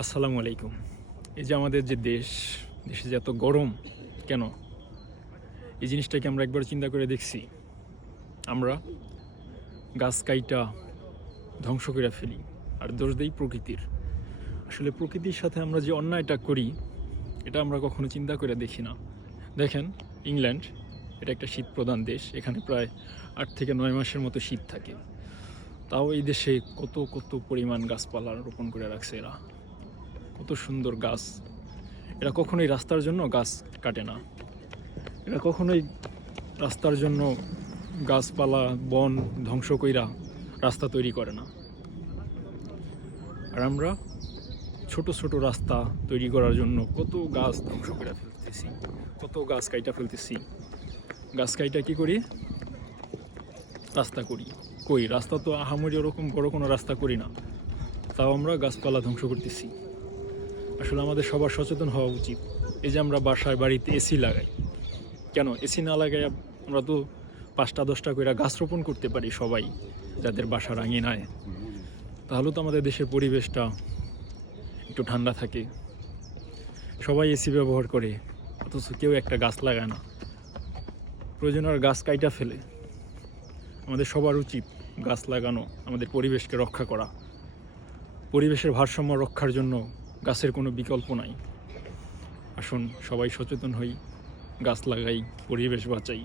আসসালামু আলাইকুম। এই যে আমাদের যে দেশে যে এত গরম কেন? এই জিনিসটা কি আমরা একবার চিন্তা করে দেখছি? আমরা গাছ কাইটা ধ্বংস করে ফেলি আর দোষ দেই প্রকৃতির। আসলে প্রকৃতির সাথে আমরা যে অন্যায়টা করি এটা আমরা কখনো চিন্তা করে দেখি না। দেখেন ইংল্যান্ড, এটা একটা শীতপ্রধান দেশ। এখানে প্রায় ৮ থেকে ৯ মাসের মতো শীত থাকে। তাও এই দেশে কত কত পরিমাণ গাছপালা রোপণ করে রাখছে এরা। কত সুন্দর গাছ। এরা কখনোই রাস্তার জন্য গাছ কাটে না। এরা কখনোই রাস্তার জন্য গাছপালা বন ধ্বংস কইরা রাস্তা তৈরি করে না। আর আমরা ছোট ছোট রাস্তা তৈরি করার জন্য কত গাছ ধ্বংস করে ফেলতেছি, কত গাছ কাইটা ফেলতেছি। গাছ কাইটা কি করি? রাস্তা করি। কই রাস্তা তো আহামরি ওরকম বড় কোনো রাস্তা করি না, তাও আমরা গাছপালা ধ্বংস করতেছি। আসলে আমাদের সবার সচেতন হওয়া উচিত। এই যে আমরা বাসায় বাড়িতে এসি লাগাই, কেন এসি না লাগাই আমরা তো ৫টা ১০টা করে গাছ রোপণ করতে পারি সবাই, যাদের বাসার আঙিনায়। তাহলে তো আমাদের দেশের পরিবেশটা একটু ঠান্ডা থাকে। সবাই এসি ব্যবহার করে, অথচ কেউ একটা গাছ লাগায় না। প্রয়োজন আর গাছ কাইটা ফেলে। আমাদের সবার উচিত গাছ লাগানো, আমাদের পরিবেশকে রক্ষা করা। পরিবেশের ভারসাম্য রক্ষার জন্য গাছের কোনো বিকল্প নাই। আসুন সবাই সচেতন হই, গাছ লাগাই, পরিবেশ বাঁচাই।